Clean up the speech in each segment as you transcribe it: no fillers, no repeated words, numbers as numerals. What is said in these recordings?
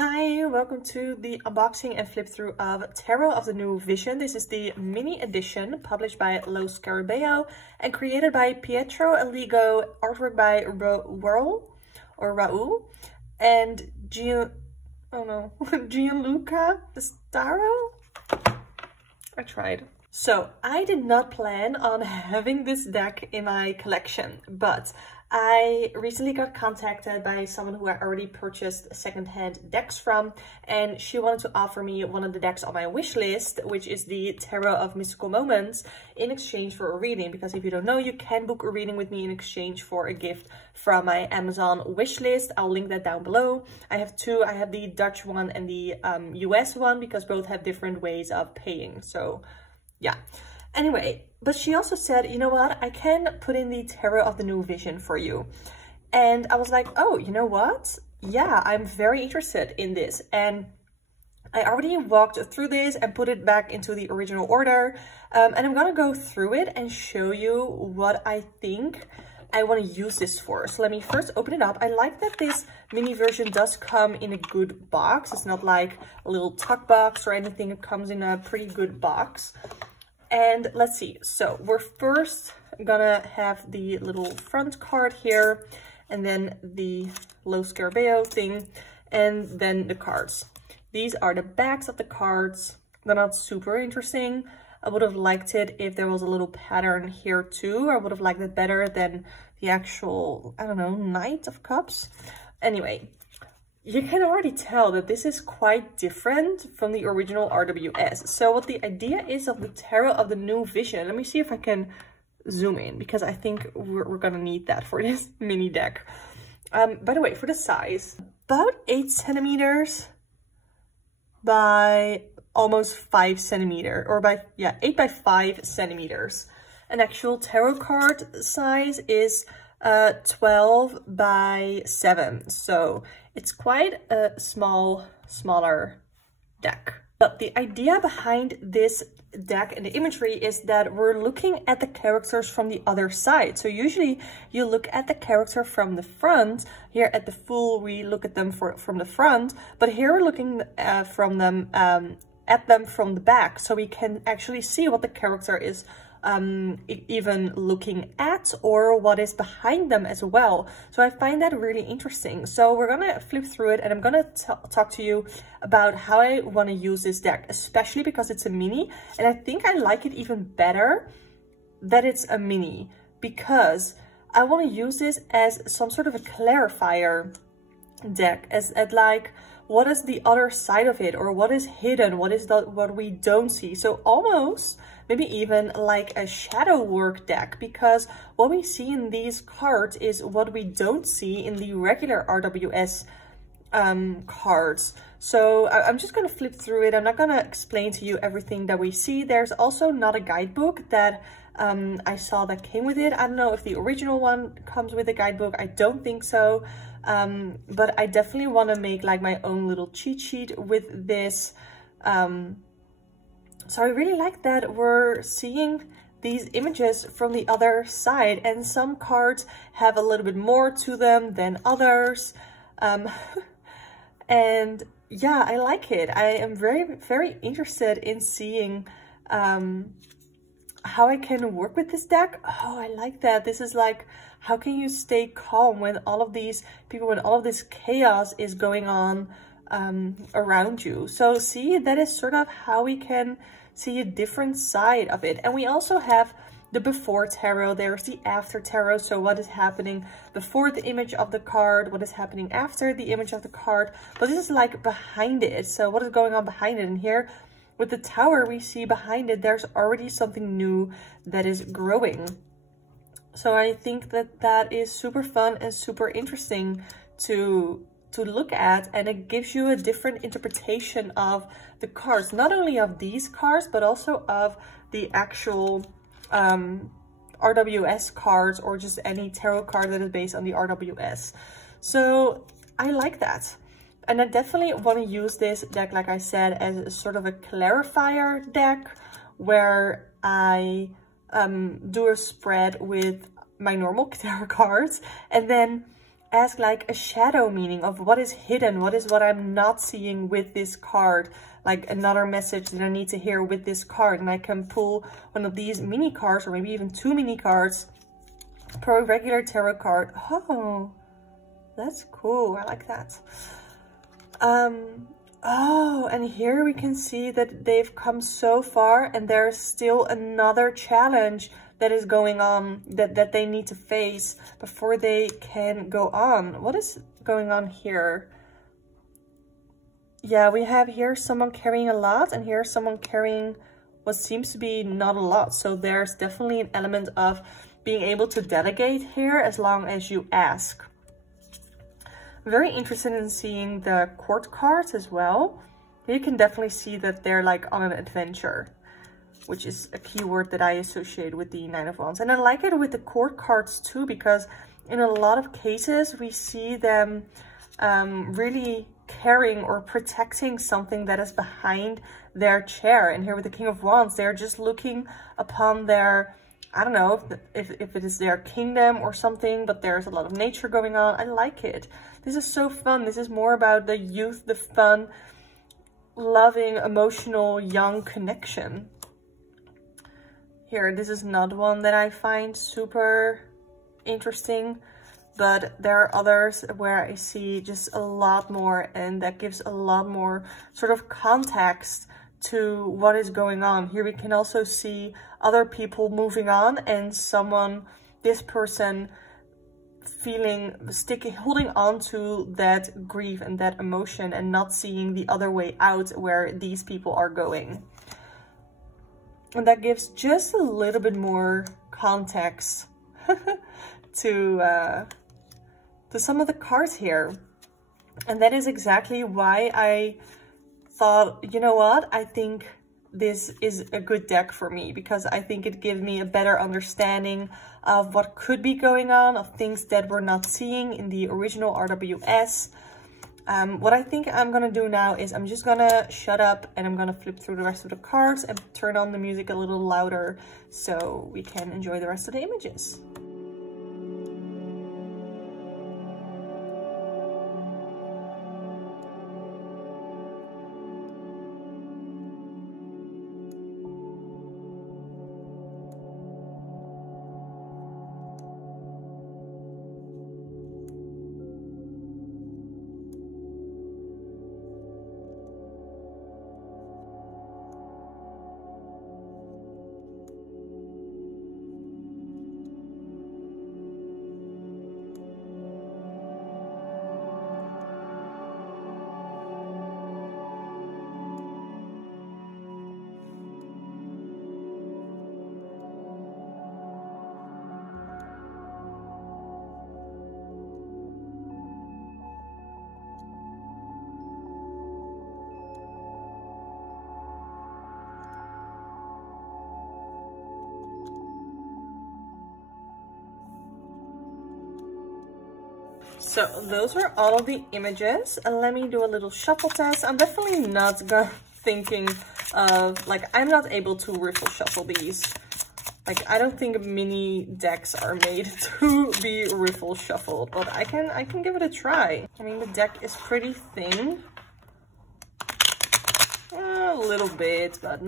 Hi, welcome to the unboxing and flip through of Tarot of the New Vision. This is the mini edition published by Lo Scarabeo and created by Pietro Aligo, artwork by Raul and Gianluca Pistaro. I tried. So I did not plan on having this deck in my collection, but I recently got contacted by someone who I already purchased secondhand decks from, and she wanted to offer me one of the decks on my wish list, which is the Tarot of Mystical Moments, in exchange for a reading. Because if you don't know, you can book a reading with me in exchange for a gift from my Amazon wish list. I'll link that down below. I have two. I have the Dutch one and the US one, because both have different ways of paying. So yeah. Anyway, but she also said, you know what, I can put in the Tarot of the New Vision for you. And I was like, oh, you know what? Yeah, I'm very interested in this. And I already walked through this and put it back into the original order. And I'm gonna go through it and show you what I think I want to use this for. So let me first open it up. I like that this mini version does come in a good box. It's not like a little tuck box or anything. It comes in a pretty good box. And let's see, so we're first gonna have the little front card here, and then the Lo Scarabeo thing, and then the cards. These are the backs of the cards. They're not super interesting. I would have liked it if there was a little pattern here too. I would have liked it better than the actual, I don't know, Knight of Cups. Anyway, you can already tell that this is quite different from the original RWS. So what the idea is of the Tarot of the New Vision, let me see if I can zoom in, because I think we're gonna need that for this mini deck. By the way, for the size, about 8 centimeters by almost 5 centimeters, or by, yeah, 8 by 5 centimeters. An actual tarot card size is 12 by 7, so it's quite a smaller deck. But the idea behind this deck and the imagery is that we're looking at the characters from the other side. So usually you look at the character from the front. Here at the Fool, we look at them from the front, but here we're looking at them from the back, so we can actually see what the character is even looking at, or what is behind them as well. So I find that really interesting. So we're gonna flip through it, and I'm gonna talk to you about how I want to use this deck, especially because it's a mini, and I think I like it even better that it's a mini, because I want to use this as some sort of a clarifier deck, as like, what is the other side of it, or what is hidden, what is what we don't see. So almost maybe even like a shadow work deck, because what we see in these cards is what we don't see in the regular RWS cards. So I'm just going to flip through it. I'm not going to explain to you everything that we see. There's also not a guidebook that I saw that came with it. I don't know if the original one comes with a guidebook. I don't think so. But I definitely want to make like my own little cheat sheet with this. So I really like that we're seeing these images from the other side, and some cards have a little bit more to them than others. And yeah, I like it. I am very interested in seeing how I can work with this deck. Oh, I like that. This is like, how can you stay calm when all of these people, when all of this chaos is going on around you? So see, that is sort of how we can see a different side of it. And we also have the before tarot, there's the after tarot. So what is happening before the image of the card, what is happening after the image of the card, but this is like behind it. So what is going on behind it? And here with the Tower, we see behind it, there's already something new that is growing. So I think that that is super fun and super interesting to look at, and it gives you a different interpretation of the cards, not only of these cards, but also of the actual RWS cards, or just any tarot card that is based on the RWS. So I like that. And I definitely want to use this deck, like I said, as a sort of a clarifier deck, where I do a spread with my normal tarot cards, and then ask like a shadow meaning of what is hidden, what is what I'm not seeing with this card, like another message that I need to hear with this card. And I can pull one of these mini cards, or maybe even 2 mini cards per regular tarot card. Oh, that's cool. I like that. Oh, and here we can see that they've come so far and there's still another challenge that is going on that they need to face before they can go on. What is going on here? Yeah, we have here someone carrying a lot, and here someone carrying what seems to be not a lot. So there's definitely an element of being able to delegate here as long as you ask. I'm very interested in seeing the court cards as well. You can definitely see that they're like on an adventure, which is a keyword that I associate with the Nine of Wands. And I like it with the court cards too, because in a lot of cases we see them really carrying or protecting something that is behind their chair. And here with the King of Wands, they're just looking upon their, I don't know if it is their kingdom or something, but there's a lot of nature going on. I like it. This is so fun. This is more about the youth, the fun, loving, emotional, young connection. Here, this is not one that I find super interesting, but there are others where I see just a lot more, and that gives a lot more sort of context to what is going on. Here we can also see other people moving on, and this person holding on to that grief and that emotion and not seeing the other way out where these people are going. And that gives just a little bit more context to some of the cards here. And that is exactly why I thought, you know what, I think this is a good deck for me, because I think it gives me a better understanding of what could be going on, of things that we're not seeing in the original RWS. What I think I'm gonna do now is I'm just gonna shut up and I'm gonna flip through the rest of the cards and turn on the music a little louder so we can enjoy the rest of the images. So those are all of the images. Let me do a little shuffle test. I'm definitely not thinking of, like, I'm not able to riffle shuffle these. Like, I don't think mini decks are made to be riffle shuffled, but I can give it a try. I mean, the deck is pretty thin. A little bit, but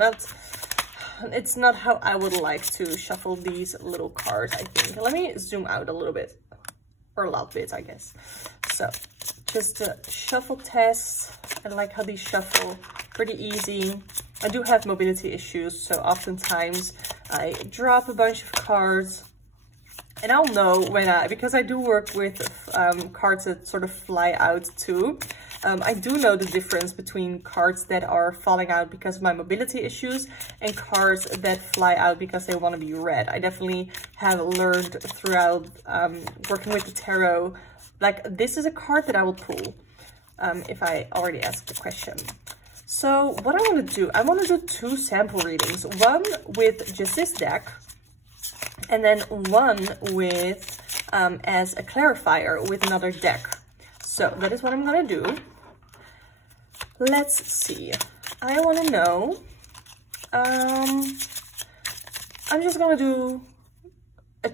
it's not how I would like to shuffle these little cards, I think. Let me zoom out a little bit. Or a lot bit, I guess. So just a shuffle test. I like how these shuffle, pretty easy. I do have mobility issues, so oftentimes I drop a bunch of cards, and I'll know when because I do work with cards that sort of fly out too. I do know the difference between cards that are falling out because of my mobility issues and cards that fly out because they want to be read. I definitely have learned throughout working with the tarot, like, this is a card that I will pull if I already asked the question. So what I want to do, I want to do 2 sample readings, one with just this deck, and then one with as a clarifier with another deck. So that is what I'm gonna do. Let's see. I want to know. I'm just gonna do a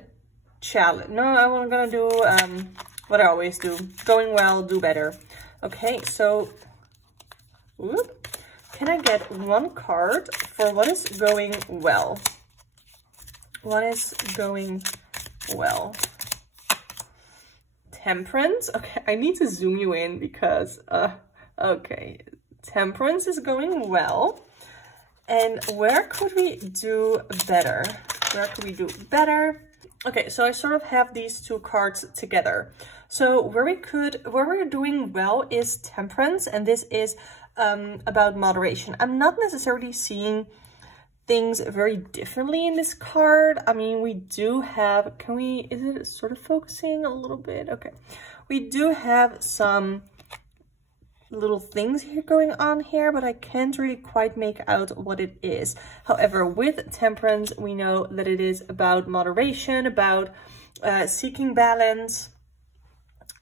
challenge. No, I'm gonna do what I always do. Going well, do better. Okay, so whoop, can I get one card for what is going well? What is going well? Temperance. Okay, I need to zoom you in because, okay. Temperance is going well. And where could we do better? Where could we do better? Okay, so I sort of have these two cards together. So where we're doing well is temperance, and this is about moderation. I'm not necessarily seeing things very differently in this card. I mean, we do have, is it sort of focusing a little bit? Okay, we do have some little things here going on here, but I can't really quite make out what it is. However, with temperance, we know that it is about moderation, about seeking balance,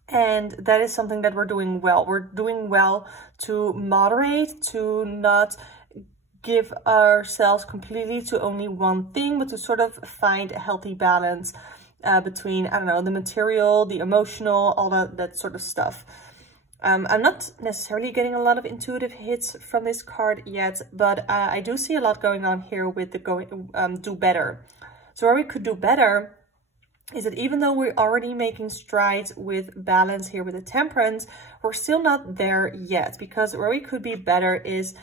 and that is something that we're doing well. We're doing well to moderate, to not give ourselves completely to only one thing, but to sort of find a healthy balance between, I don't know, the material, the emotional, all that sort of stuff. I'm not necessarily getting a lot of intuitive hits from this card yet, but I do see a lot going on here with the do better. So where we could do better is that even though we're already making strides with balance here with the temperance, we're still not there yet, because where we could be better is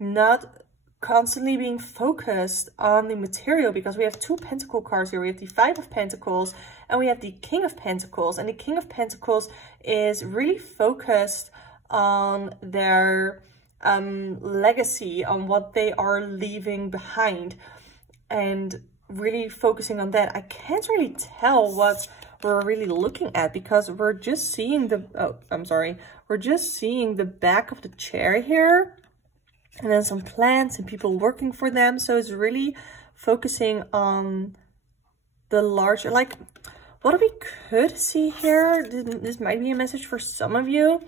not constantly being focused on the material, because we have two pentacle cards here. We have the Five of Pentacles and we have the King of Pentacles, and the King of Pentacles is really focused on their legacy, on what they are leaving behind, and really focusing on that. I can't really tell what we're really looking at, because we're just seeing we're just seeing the back of the chair here, and then some plants and people working for them. So it's really focusing on the larger, like, what we could see here, this might be a message for some of you,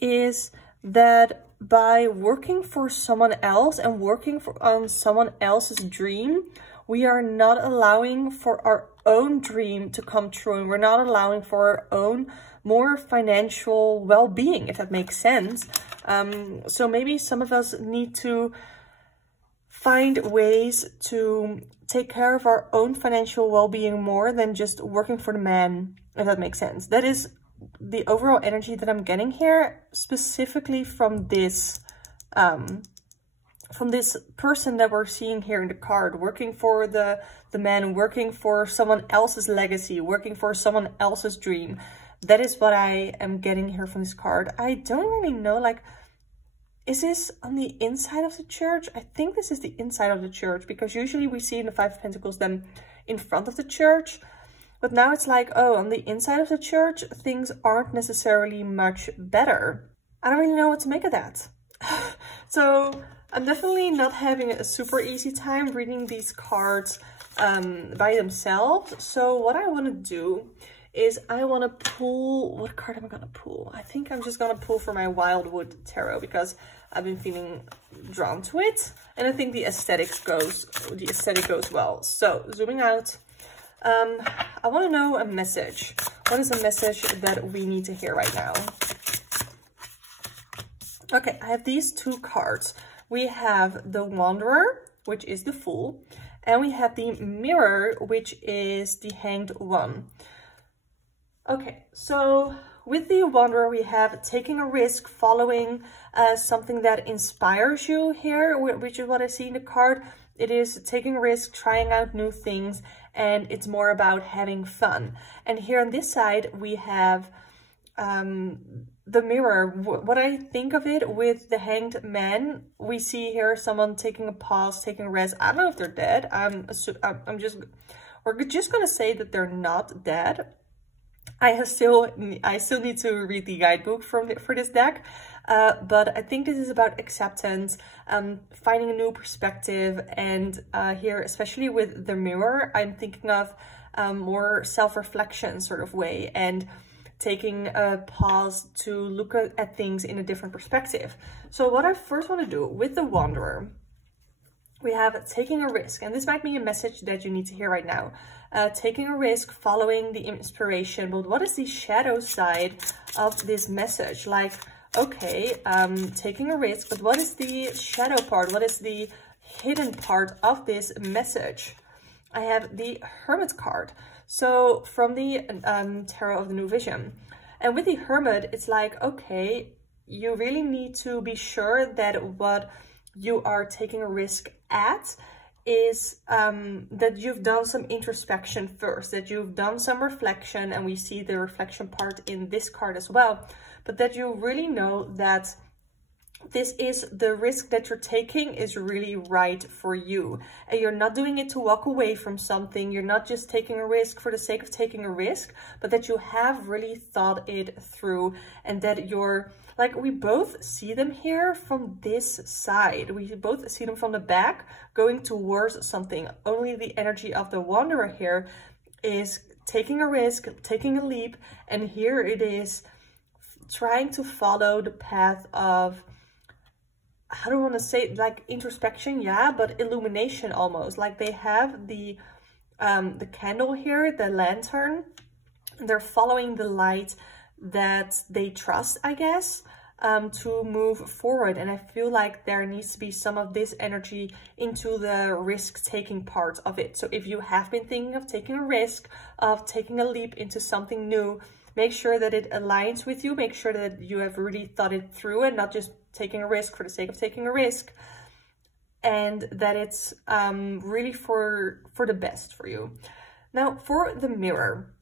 is that by working for someone else and working on someone else's dream, we are not allowing for our own dream to come true, and we're not allowing for our own more financial well-being, if that makes sense. So maybe some of us need to find ways to take care of our own financial well-being more than just working for the man, if that makes sense. That is the overall energy that I'm getting here, specifically from this person that we're seeing here in the card, working for the man, working for someone else's legacy, working for someone else's dream. That is what I am getting here from this card. I don't really know, like, is this on the inside of the church? I think this is the inside of the church, because usually we see in the Five of Pentacles them in front of the church. But now it's like, oh, on the inside of the church, things aren't necessarily much better. I don't really know what to make of that. So I'm definitely not having a super easy time reading these cards by themselves. So what I want to do is I want to pull, what card am I going to pull? I think I'm just going to pull for my Wildwood Tarot, because I've been feeling drawn to it. And I think the aesthetic goes well. So zooming out, I want to know a message. What is the message that we need to hear right now? Okay, I have these two cards. We have the Wanderer, which is the Fool, and we have the Mirror, which is the Hanged One. Okay, so with the Wanderer, we have taking a risk, following something that inspires you here, which is what I see in the card. It is taking a risk, trying out new things, and it's more about having fun. And here on this side, we have the Mirror. What I think of it with the Hanged Man, we see here someone taking a pause, taking a rest. I don't know if they're dead. We're just gonna say that they're not dead. I still need to read the guidebook for this deck, but I think this is about acceptance, finding a new perspective, and here, especially with the Mirror, I'm thinking of more self-reflection sort of way, and taking a pause to look at things in a different perspective. So what I first want to do with the Wanderer we have taking a risk, and this might be a message that you need to hear right now. Taking a risk, following the inspiration, but what is the shadow side of this message? Like, okay, taking a risk, but what is the shadow part? What is the hidden part of this message? I have the Hermit card. So from the Tarot of the New Vision. And with the Hermit, it's like, okay, you really need to be sure that what you are taking a risk at is that you've done some introspection first, that you've done some reflection, and we see the reflection part in this card as well, but that you really know that this is the risk that you're taking is really right for you, and you're not doing it to walk away from something. You're not just taking a risk for the sake of taking a risk, but that you have really thought it through, and that you're like, we both see them here from this side. We both see them from the back going towards something. Only the energy of the Wanderer here is taking a risk, taking a leap, and here it is trying to follow the path of, I don't want to say like introspection, yeah, but illumination almost. Like they have the candle here, the lantern, and they're following the light that they trust, I guess, to move forward. And I feel like there needs to be some of this energy into the risk-taking part of it. So if you have been thinking of taking a risk, of taking a leap into something new, make sure that it aligns with you. Make sure that you have really thought it through and not just taking a risk for the sake of taking a risk, and that it's really for the best for you. Now, for the Mirror,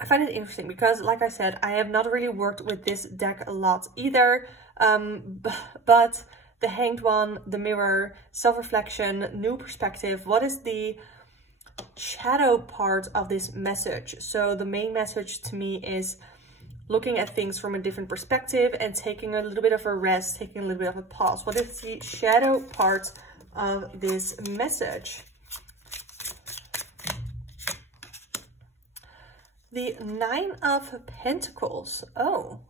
I find it interesting because, like I said, I have not really worked with this deck a lot either, but the Hanged One, the Mirror, self-reflection, new perspective, what is the shadow part of this message? So the main message to me is looking at things from a different perspective and taking a little bit of a rest, taking a little bit of a pause. What is the shadow part of this message? The Nine of Pentacles. Oh,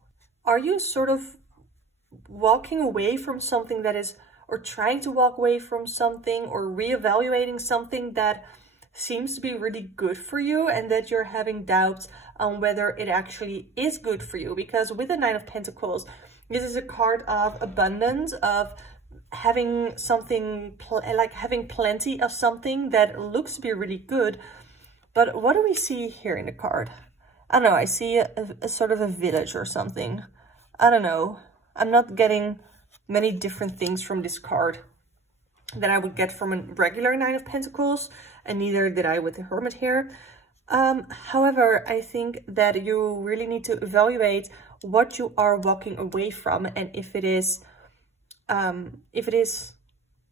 are you sort of walking away from something that is, or trying to walk away from something, or reevaluating something that seems to be really good for you, and that you're having doubts on whether it actually is good for you? Because with the Nine of Pentacles, this is a card of abundance, of having something, like having plenty of something that looks to be really good. But what do we see here in the card? I don't know, I see a sort of a village or something. I don't know. I'm not getting many different things from this card than I would get from a regular Nine of Pentacles, and neither did I with the Hermit here. However, I think that you really need to evaluate what you are walking away from, and if it is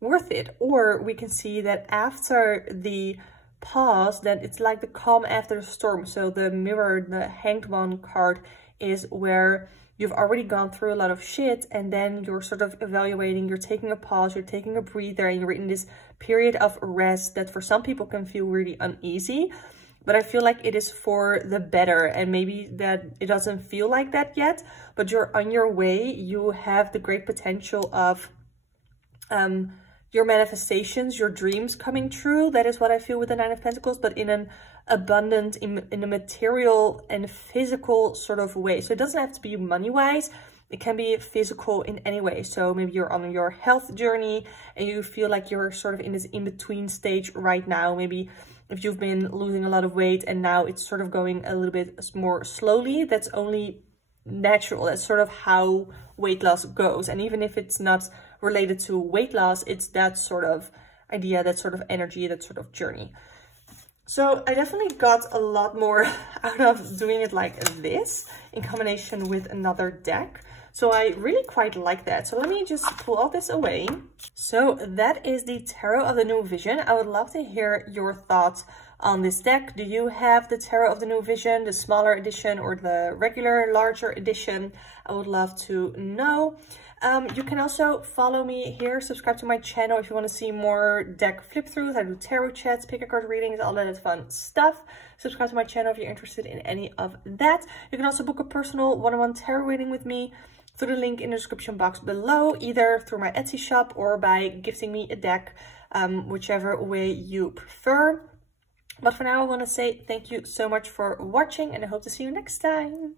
worth it. Or we can see that after the pause, that it's like the calm after the storm. So the Mirror, the Hanged One card, is where you've already gone through a lot of shit, and then you're sort of evaluating, you're taking a pause, you're taking a breather, and you're in this period of rest that for some people can feel really uneasy. But I feel like it is for the better, and maybe that it doesn't feel like that yet, but you're on your way. You have the great potential of your manifestations, your dreams coming true. That is what I feel with the Nine of Pentacles, but in an abundant, in a material and physical sort of way. So it doesn't have to be money-wise. It can be physical in any way. So maybe you're on your health journey and you feel like you're sort of in this in-between stage right now. Maybe if you've been losing a lot of weight and now it's sort of going a little bit more slowly, that's only natural. That's sort of how weight loss goes. And even if it's not related to weight loss, it's that sort of idea, that sort of energy, that sort of journey. So I definitely got a lot more out of doing it like this in combination with another deck. So I really quite like that. So let me just pull all this away. So that is the Tarot of the New Vision. I would love to hear your thoughts on this deck. Do you have the Tarot of the New Vision, the smaller edition, or the regular larger edition? I would love to know. You can also follow me here, subscribe to my channel if you want to see more deck flip throughs. I do tarot chats, pick a card readings, all that fun stuff. Subscribe to my channel if you're interested in any of that. You can also book a personal one-on-one tarot reading with me. through the link in the description box below, either through my Etsy shop or by gifting me a deck, whichever way you prefer. But for now, I want to say thank you so much for watching, and I hope to see you next time.